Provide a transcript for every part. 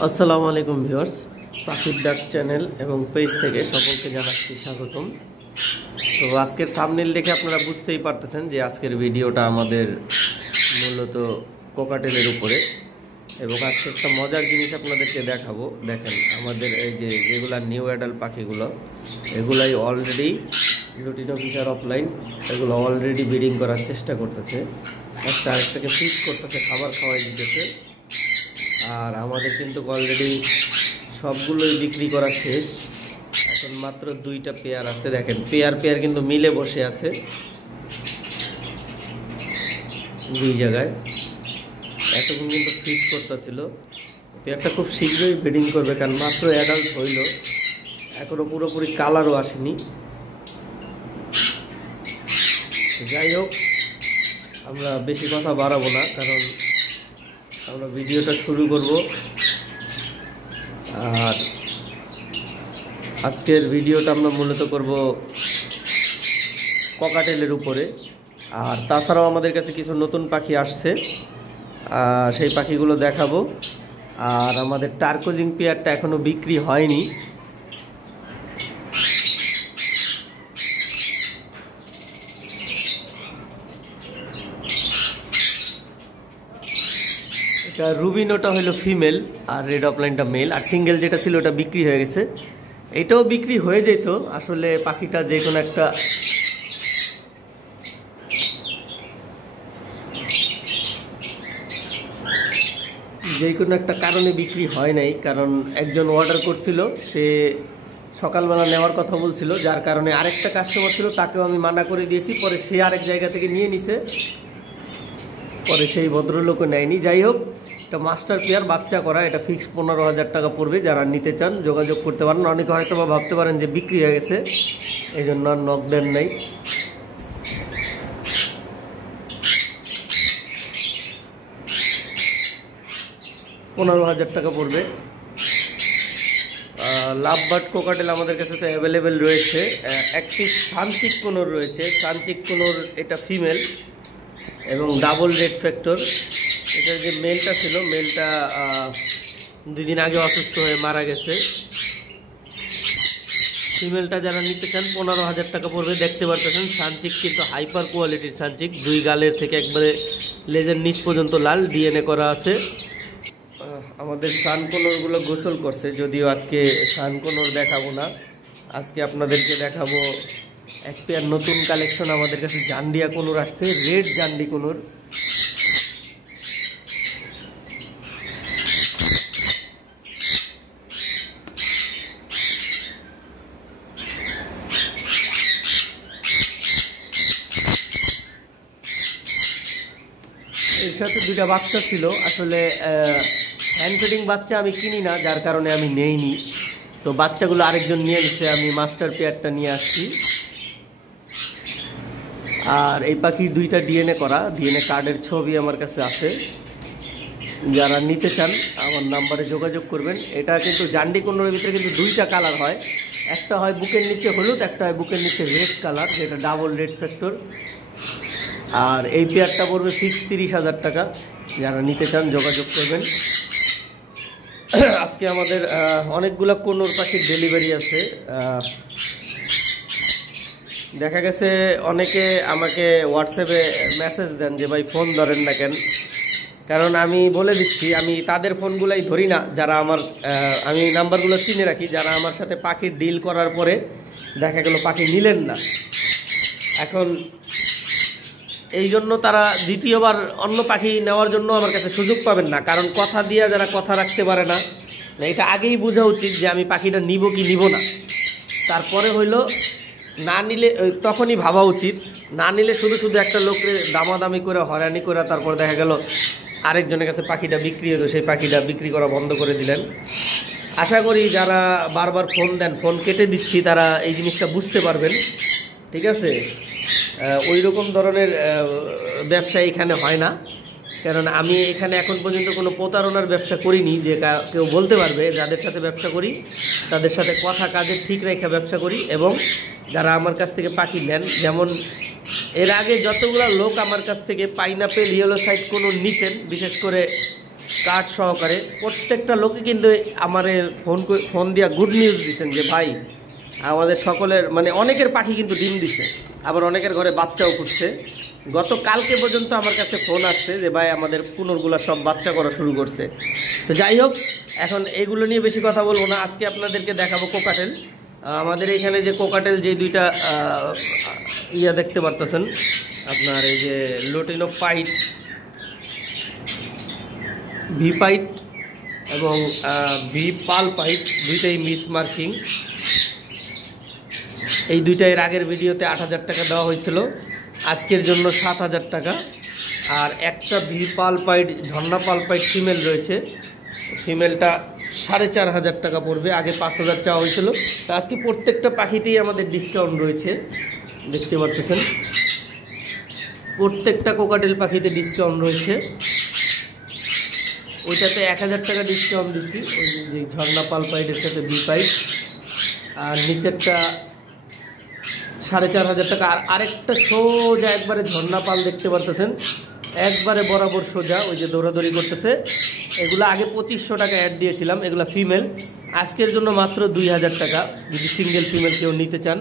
আসসালামু আলাইকুম ভিউয়ার্স, পাখির ডাক চ্যানেল এবং পেজ থেকে সকলকে জানাচ্ছি স্বাগতম। তো আজকের থাম্বনেল দেখে আপনারা বুঝতেই পারতেছেন যে আজকের ভিডিওটা আমাদের মূলত কোকাটেলের উপরে, এবং আজকে একটা মজার জিনিস আপনাদেরকে দেখাবো। দেখেন আমাদের এই যে যেগুলো নিউ অ্যাডাল্ট পাখিগুলো, এগুলাই অলরেডি লুটিন অফিসার অফলাইন, এগুলো অলরেডি ব্রিডিং করার চেষ্টা করতেছে, একটা আরেকটাকে ফিক্স করতেছে, খাবার খাওয়াই দিতেছে। আর আমাদের কিন্তু অলরেডি সবগুলোই বিক্রি করা শেষ, এখন মাত্র দুইটা পেয়ার আছে। দেখেন পেয়ার কিন্তু মিলে বসে আছে দুই জায়গায়, এতক্ষণ কিন্তু ফিক্স করতেছিল। পেয়ারটা খুব শীঘ্রই ব্রিডিং করবে, কারণ মাত্র অ্যাডাল্ট হইল, এখনো পুরোপুরি কালারও আসেনি। যাই হোক, আমরা বেশি কথা বাড়াবো না, কারণ আমরা ভিডিওটা শুরু করব। আর আজকের ভিডিওটা আমরা মূলত করব ককাটেলের উপরে। আর তাছাড়াও আমাদের কাছে কিছু নতুন পাখি আসছে, সেই পাখিগুলো দেখাবো। আর আমাদের টার্কোজিং পেয়ারটা এখনো বিক্রি হয়নি। এটা রুবিনোটা হলো ফিমেল, আর রেড অফলাইনটা মেল, আর সিঙ্গেল যেটা ছিল ওটা বিক্রি হয়ে গেছে। এটাও বিক্রি হয়ে যেত, আসলে পাখিটা যে কোনো একটা কারণে বিক্রি হয় নাই, কারণ একজন অর্ডার করছিল, সে সকালবেলা নেওয়ার কথা বলছিল, যার কারণে আরেকটা কাস্টমার ছিল, তাকেও আমি মানা করে দিয়েছি। পরে সে আরেক জায়গা থেকে নিয়ে নিছে, পরে সেই ভদ্রলোকও নেয়নি। যাই হোক, এটা মাস্টার পেয়ার বাচ্চা করা, এটা ফিক্স 15,000 টাকা পড়বে। যারা নিতে চান যোগাযোগ করতে পারেন। অনেকে হয়তো বা ভাবতে পারেন যে বিক্রি হয়ে গেছে, এই জন্য আর নক দেন নাই। $15,000 টাকা পড়বে। লাভবার্ড কোকাটেল আমাদের কাছে তো অ্যাভেলেবেল রয়েছে। একটি সানচিক কোনোর রয়েছে, সানচিক কোনোর এটা ফিমেল এবং ডাবল রেড ফ্যাক্টর। এটার যে মেলটা ছিল, মেলটা 2 দিন আগে অসুস্থ হয়ে মারা গেছে। ফিমেলটা যারা নিতে চান 15,000 টাকা পড়বে। দেখতে পারতেছেন সানচিক কিন্তু হাইপার কোয়ালিটির সানচিক, 2 গালের থেকে একবারে লেজের নিচ পর্যন্ত লাল, ডিএনএ করা আছে। আমাদের সানকোনরগুলো গোসল করছে, যদিও আজকে সানকোনর দেখাবো না, আজকে আপনাদেরকে দেখাবো এক পেয়ার নতুন কালেকশন। আমাদের কাছে জান্ডিয়া কোনোর আসছে, রেড জান্ডি কোনোর। এর সাথে 2টা বাচ্চা ছিল। আসলে হ্যান্ড ফিডিং বাচ্চা আমি কিনি না, যার কারণে আমি নেইনি। তো বাচ্চাগুলো আরেকজন নিয়ে গেছে, আমি মাস্টার পেয়ারটা নিয়ে আসছি। আর এই পাখির 2টা ডিএনএ করা, ডিএনএ কার্ডের ছবি আমার কাছে আছে। যারা নিতে চান আমার নাম্বারে যোগাযোগ করবেন। এটা কিন্তু জান্ডি কোনোর ভিতরে কিন্তু 2টা কালার হয়, একটা হয় বুকের নিচে হলুদ, একটা হয় বুকের নিচে রেড কালার, যেটা ডাবল রেড ফ্যাক্টর। আর এই পেয়ারটা পড়বে ফিক্স 30,000 টাকা। যারা নিতে চান যোগাযোগ করবেন। আজকে আমাদের অনেকগুলো কোনোর পাখির ডেলিভারি আছে। দেখা গেছে অনেকে আমাকে হোয়াটসঅ্যাপে মেসেজ দেন যে ভাই ফোন ধরেন না কেন, কারণ আমি বলে দিচ্ছি আমি তাদের ফোনগুলাই ধরি না, যারা আমি নাম্বারগুলো চিনে রাখি, যারা আমার সাথে পাখির ডিল করার পরে দেখা গেল পাখি নিলেন না। এখন এই জন্য তারা দ্বিতীয়বার অন্য পাখি নেওয়ার জন্য আমার কাছে সুযোগ পাবেন না, কারণ কথা দিয়ে যারা কথা রাখতে পারে না, এটা আগেই বোঝা উচিত যে আমি পাখিটা নিব কি নিব না। তারপরে হইল না নিলে, তখনই ভাবা উচিত। না নিলে শুধু একটা লোককে দামাদামি করে হয়রানি করে তারপর দেখা গেল আরেকজনের কাছে পাখিটা বিক্রি হলো, সেই পাখিটা বিক্রি করা বন্ধ করে দিলেন। আশা করি যারা বারবার ফোন দেন, ফোন কেটে দিচ্ছি, তারা এই জিনিসটা বুঝতে পারবেন, ঠিক আছে? ওই রকম ধরনের ব্যবসা এখানে হয় না, কারণ আমি এখানে এখন পর্যন্ত কোনো প্রতারণার ব্যবসা করিনি। যে কেউ বলতে পারবে যাদের সাথে ব্যবসা করি তাদের সাথে কথা কাজে ঠিক রেখে ব্যবসা করি। এবং যারা আমার কাছ থেকে পাখি নেন, যেমন এর আগে যতগুলো লোক আমার কাছ থেকে পাইনাপেল ইয়েলো সাইড কোনো নিতেন, বিশেষ করে কার্ড সহকারে। প্রত্যেকটা লোকে কিন্তু আমার ফোন দিয়া গুড নিউজ দিচ্ছেন যে ভাই আমাদের সকলের মানে অনেকের পাখি কিন্তু ডিম দিচ্ছে, আবার অনেকের ঘরে বাচ্চাও ফুটছে। গতকালকে পর্যন্ত আমার কাছে ফোন আসছে যে ভাই আমাদের পুনরগুলা সব বাচ্চা করা শুরু করছে। তো যাই হোক, এখন এগুলো নিয়ে বেশি কথা বলবো না, আজকে আপনাদেরকে দেখাবো কোকাটেল। আমাদের এখানে যে কোকাটেল যে দুইটা ইয়া দেখতে পারতেছেন আপনার, এই যে লুটিনো পাইট, ভি পাইট এবং ভি পাল পাইট, দুইটাই মিস মার্কিং। এই দুইটা এর আগের ভিডিওতে 8,000 টাকা দেওয়া হয়েছিল, আজকের জন্য 7,000 টাকা। আর একটা ভি পাল পাইট, ঝর্ণা পাল পাইট ফিমেল রয়েছে, ফিমেলটা 4,500 টাকা পড়বে, আগে 5,000 চাওয়া হয়েছিল। তো আজকে প্রত্যেকটা পাখিতেই আমাদের ডিসকাউন্ট রয়েছে, দেখতে পাচ্ছেন প্রত্যেকটা কোকাটেল পাখিতে ডিসকাউন্ট রয়েছে। ওইটাতে 1,000 টাকা ডিসকাউন্ট দিচ্ছি, ওই যে ঝর্ণা পাল পাইটের সাথে ভি পাইট, আর নিচেরটা 4,500 টাকা। আর আরেকটা সোজা একবারে ঝর্ণা পাল দেখতে পারতেছেন, একবারে বরাবর সোজা, ওই যে দৌড়াদৌড়ি করতেছে। এগুলো আগে 2,500 টাকা অ্যাড দিয়েছিলাম, এগুলো ফিমেল, আজকের জন্য মাত্র 2,000 টাকা যদি সিঙ্গেল ফিমেল কেউ নিতে চান।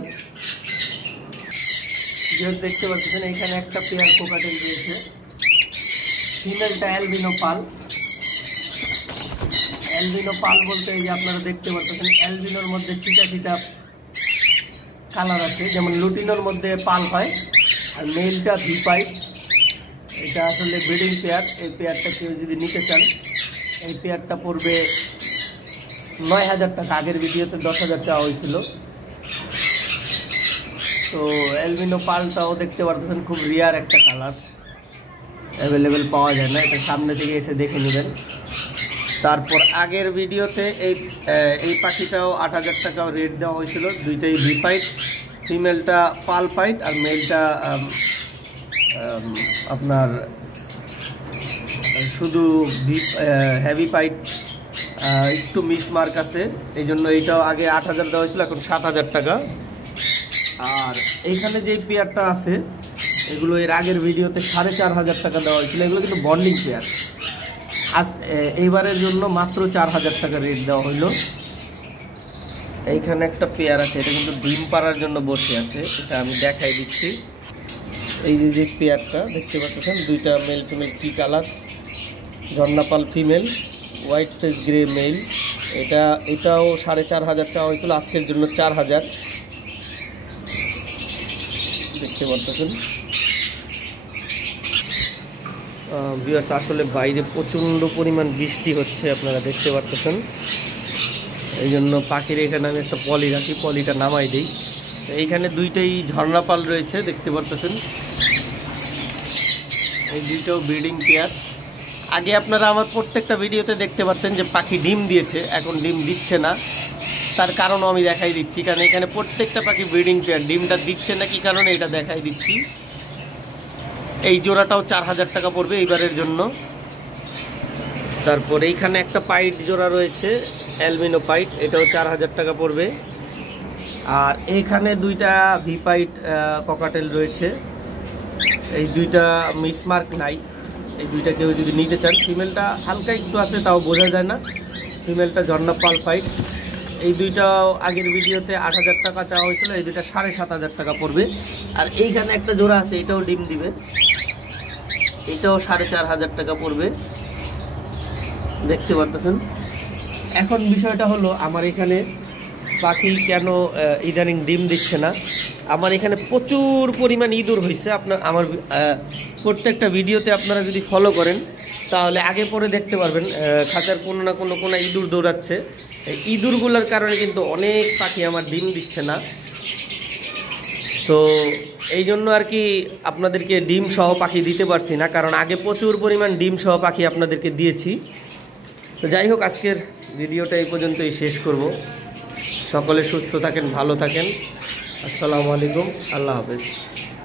যেহেতু দেখতে পাচ্ছেন এখানে একটা পেয়ার কোকাটেল দিয়েছে, ফিমেলটা অ্যালবিনো পাল। অ্যালবিনো পাল বলতে এই যে আপনারা দেখতে পাচ্ছেন অ্যালবিনোর মধ্যে চিটা চিটা কালার আছে, যেমন লুটিনোর মধ্যে পাল হয়। আর মেলটা ভি পাইট, এটা আসলে ব্রিডিং পেয়ার। এই পেয়ারটা কেউ যদি নিতে চান, এই পেয়ারটা পড়বে 9,000 টাকা, আগের ভিডিওতে 10,000 চাওয়া হয়েছিল। তো অ্যালবিনো পালটাও দেখতে পারতেছেন, খুব রিয়ার একটা কালার, অ্যাভেলেবেল পাওয়া যায় না, এটা সামনে থেকে এসে দেখে নেবেন। তারপর আগের ভিডিওতে এই পাখিটাও 8,000 টাকাও রেট দেওয়া হয়েছিল, দুইটাই ভি পাইট, ফিমেলটা পাল পাইট আর মেলটা আপনার শুধু হেভি পাইট, একটু মিস মার্ক আছে, এই জন্য এইটাও আগে 8,000 দেওয়া হয়েছিল, এখন 7,000 টাকা। আর এইখানে যেই পেয়ারটা আছে এগুলো এর আগের ভিডিওতে 4,500 টাকা দেওয়া হয়েছিল, এগুলো কিন্তু বন্ডিং পেয়ার। আজ এইবারের জন্য মাত্র 4,000 টাকা রেট দেওয়া হইল। এইখানে একটা পেয়ার আছে, এটা কিন্তু ডিম পাড়ার জন্য বসে আছে, এটা আমি দেখাই দিচ্ছি। এই যে পেয়ারটা দেখতে পাচ্ছেন, দুইটা মেল ফিমেল, কি কালার, ঝর্ণাপাল female, white face grey male. এটাও 4,500 টাকা হয়েছিল, আজকের জন্য 4,000 দেখতে পাচ্ছেন। ভিউয়ার্স, আসলে বাইরে প্রচণ্ড পরিমাণ বৃষ্টি হচ্ছে, আপনারা দেখতে পাচ্ছেন, এই জন্য পাখির এখানে আমি একটা পলি রাখি, পলিটা নামাই দিই। এইখানে দুইটাই ঝর্ণাপাল রয়েছে, দেখতে পাচ্ছেন, এই দুইটাও ব্রিডিং পেয়ার। আগে আপনারা আমার প্রত্যেকটা ভিডিওতে দেখতে পারতেন যে পাখি ডিম দিয়েছে, এখন ডিম দিচ্ছে না, তার কারণও আমি দেখাই দিচ্ছি, কারণ এখানে প্রত্যেকটা পাখি ব্রিডিং পেয়ার, ডিমটা দিচ্ছে না কি কারণে এটা দেখাই দিচ্ছি। এই জোড়াটাও 4,000 টাকা পড়বে এইবারের জন্য। তারপর এইখানে একটা পাইট জোড়া রয়েছে, অ্যালবিনো পাইট, এটাও 4,000 টাকা পড়বে। আর এইখানে দুইটা ভি পাইট ককাটেল রয়েছে, এই দুইটা মিসমার্ক নাই, এই দুইটা কেউ যদি নিতে চান। ফিমেলটা হালকা একটু আছে, তাও বোঝা যায় না, ফিমেলটা ঝর্ণা পাল পাইট। এই দুইটাও আগের ভিডিওতে 8,000 টাকা চাওয়া হয়েছিল, এই দুইটা 7,500 টাকা পড়বে। আর এইখানে একটা জোড়া আছে, এটাও ডিম দিবে, এটাও 4,500 টাকা পড়বে, দেখতে পাচ্ছেন। এখন বিষয়টা হলো, আমার এখানে পাখি কেন ইদানিং ডিম দিচ্ছে না। আমার এখানে প্রচুর পরিমাণ ইঁদুর হয়েছে, আমার প্রত্যেকটা ভিডিওতে আপনারা যদি ফলো করেন তাহলে আগে পরে দেখতে পারবেন খাঁচার কোনো না কোনো ইঁদুর দৌড়াচ্ছে। এই ইঁদুরগুলোর কারণে কিন্তু অনেক পাখি আমার ডিম দিচ্ছে না। তো এই জন্য আর কি আপনাদেরকে ডিম সহ পাখি দিতে পারছি না, কারণ আগে প্রচুর পরিমাণ ডিম সহ পাখি আপনাদেরকে দিয়েছি। তো যাই হোক, আজকের ভিডিওটা এই পর্যন্তই শেষ করব। সকলে সুস্থ থাকেন, ভালো থাকেন। আসসালামু আলাইকুম, আল্লাহ হাফেজ।